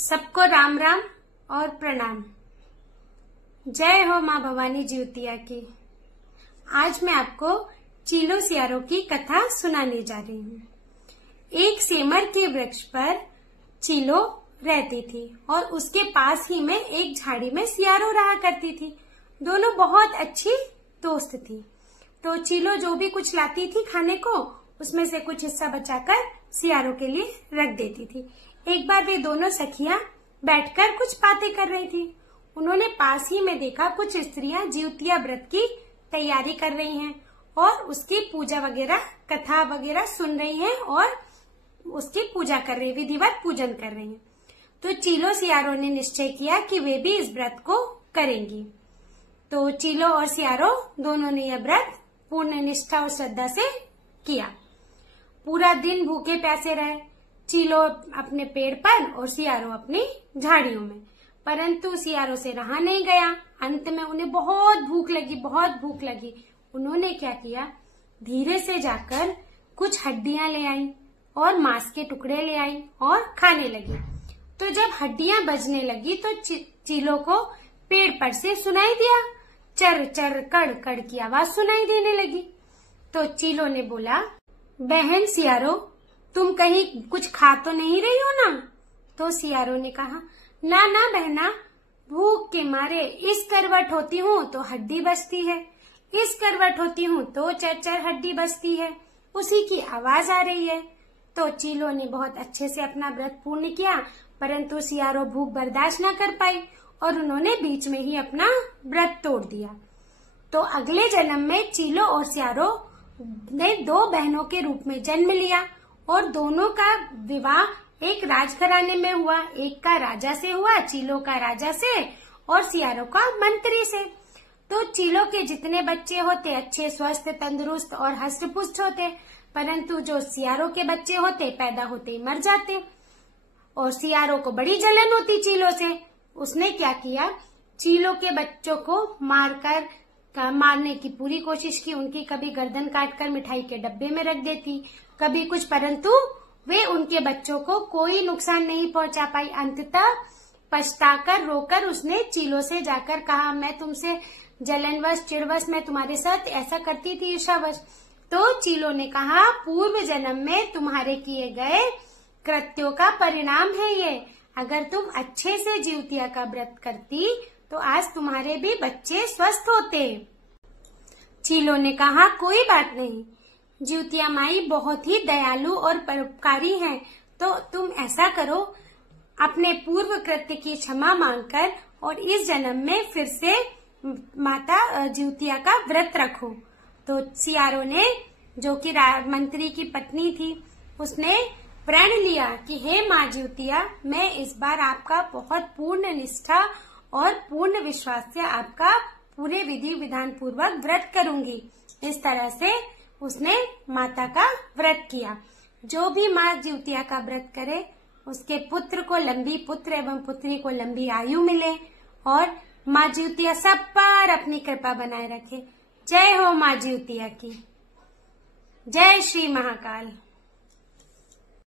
सबको राम राम और प्रणाम। जय हो माँ भवानी जिउतिया की। आज मैं आपको चीलो सियारों की कथा सुनाने जा रही हूँ। एक सेमर के वृक्ष पर चीलो रहती थी और उसके पास ही में एक झाड़ी में सियारो रहा करती थी। दोनों बहुत अच्छी दोस्त थी। तो चीलो जो भी कुछ लाती थी खाने को, उसमें से कुछ हिस्सा बचाकर सियारों के लिए रख देती थी। एक बार वे दोनों सखियां बैठकर कुछ बातें कर रही थी। उन्होंने पास ही में देखा कुछ स्त्रियां जिउतिया व्रत की तैयारी कर रही हैं और उसकी पूजा वगैरह, कथा वगैरह सुन रही हैं और उसकी पूजा कर रही, विधिवत पूजन कर रही हैं। तो चीलो सियारों ने निश्चय किया कि वे भी इस व्रत को करेंगी। तो चीलो और सियारो दोनों ने यह व्रत पूर्ण निष्ठा और श्रद्धा से किया। पूरा दिन भूखे प्यासे रहे, चीलो अपने पेड़ पर और सियारो अपनी झाड़ियों में। परंतु सियारो से रहा नहीं गया। अंत में उन्हें बहुत भूख लगी। उन्होंने क्या किया, धीरे से जाकर कुछ हड्डियां ले आई और मांस के टुकड़े ले आई और खाने लगी। तो जब हड्डियां बजने लगी तो चीलो को पेड़ पर से सुनाई दिया, चर चर कड़ कड़ की आवाज सुनाई देने लगी। तो चीलो ने बोला, बहन सियारो, तुम कहीं कुछ खा तो नहीं रही हो ना? तो सियारो ने कहा, ना ना बहना, भूख के मारे इस करवट होती हूँ तो हड्डी बजती है, इस करवट होती हूँ तो चर हड्डी बजती है, उसी की आवाज आ रही है। तो चीलो ने बहुत अच्छे से अपना व्रत पूर्ण किया, परंतु सियारो भूख बर्दाश्त न कर पाई और उन्होंने बीच में ही अपना व्रत तोड़ दिया। तो अगले जन्म में चीलो और सियारो ने दो बहनों के रूप में जन्म लिया और दोनों का विवाह एक राजघराने में हुआ। एक का राजा से हुआ, चीलो का राजा से और सियारो का मंत्री से। तो चीलो के जितने बच्चे होते अच्छे, स्वस्थ, तंदुरुस्त और हष्ट-पुष्ट होते, परंतु जो सियारो के बच्चे होते पैदा होते ही मर जाते। और सियारो को बड़ी जलन होती चीलो से। उसने क्या किया, चीलो के बच्चों को मारने की पूरी कोशिश की। उनकी कभी गर्दन काटकर मिठाई के डब्बे में रख देती, कभी कुछ, परंतु वे उनके बच्चों को कोई नुकसान नहीं पहुंचा पाई। अंततः पछताकर, रोकर उसने चीलो से जाकर कहा, मैं तुमसे जलनवश, चिड़वश मैं तुम्हारे साथ ऐसा करती थी, ईर्ष्यावश। तो चीलो ने कहा, पूर्व जन्म में तुम्हारे किए गए कृत्यों का परिणाम है ये। अगर तुम अच्छे से जिउतिया का व्रत करती तो आज तुम्हारे भी बच्चे स्वस्थ होते। चीलो ने कहा, कोई बात नहीं, जिउतिया माई बहुत ही दयालु और परोपकारी हैं, तो तुम ऐसा करो, अपने पूर्व कृत्य की क्षमा मांगकर और इस जन्म में फिर से माता जिउतिया का व्रत रखो। तो सियारो ने, जो कि मंत्री की पत्नी थी, उसने प्रण लिया कि हे माँ जिउतिया, मैं इस बार आपका बहुत पूर्ण निष्ठा और पूर्ण विश्वास से आपका पूरे विधि विधान पूर्वक व्रत करूंगी। इस तरह से उसने माता का व्रत किया। जो भी माँ जिउतिया का व्रत करे उसके पुत्र एवं पुत्री को लंबी आयु मिले और माँ जिउतिया सब पर अपनी कृपा बनाए रखे। जय हो माँ जिउतिया की। जय श्री महाकाल।